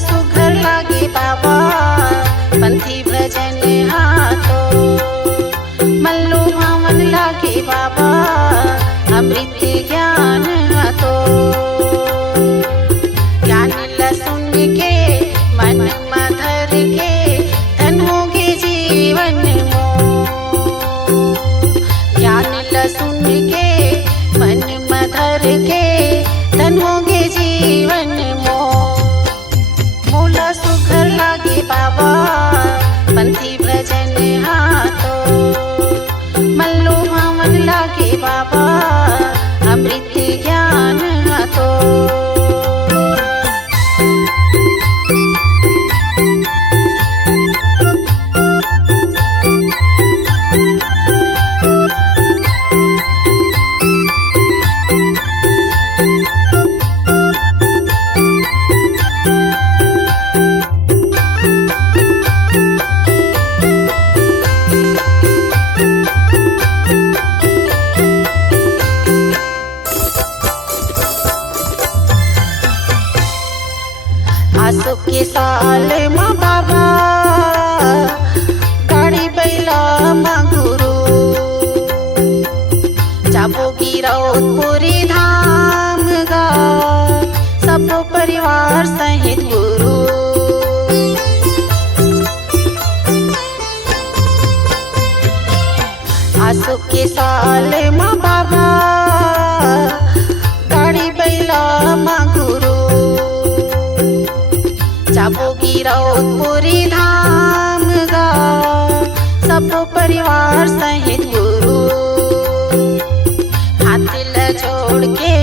सुघर लागे बाबा पंथी भजन हाथो। मल्लू भावन लागे बाबा अमृत ज्ञान हाथो। ज्ञान ल सुन के मन मधर के धन होगे जीवन मों। ज्ञान ल सुन के मन मधर के धन होगे जीवन मों। मोला सुघर लागे बाबा पंथी भजन हाथो। मल्लू भावन लागे बाबा अमृत ज्ञान हाथो। आसो के साल माँ बाबा गाड़ी बैला माँ गुरु। जाबो गिरौदपुरी धाम गा सब परिवार सहित गुरु। आसो के साल माँ बाबा गाड़ी बैला माँ गुरु। जाबो गिरौदपुरी धाम गा सब परिवार सहित गुरु। हाथ ल जोड़ के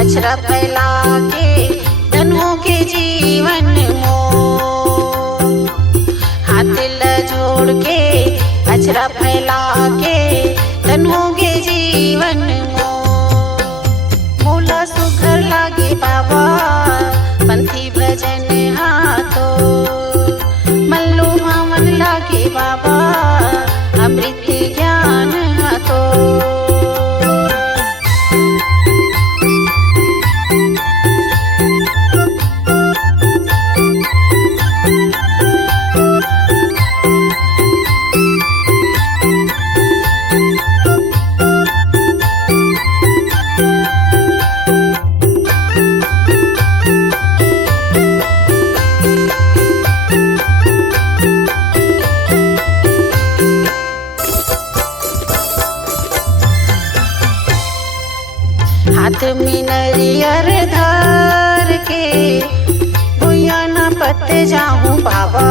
अचरा फैला के धन होगे जीवन मों। हाथ ल जोड़ के अचरा फैला के धन होगे जीवन मों। मोला सुघर लागे बाबा पंथी भजन हाथो। मल्लू भावन लागे बाबा अमृत ज्ञान हाथो। हाथ में नरियर धर के भुइया न पत जाऊं बाबा।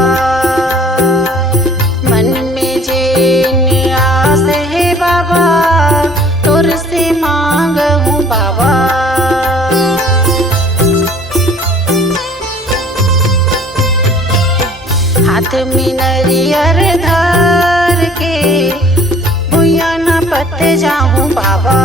मन में जेन आस है बाबा तोर से मांग हूँ बाबा। हाथ में नरियर धर के भुइया न पत जाऊं बाबा।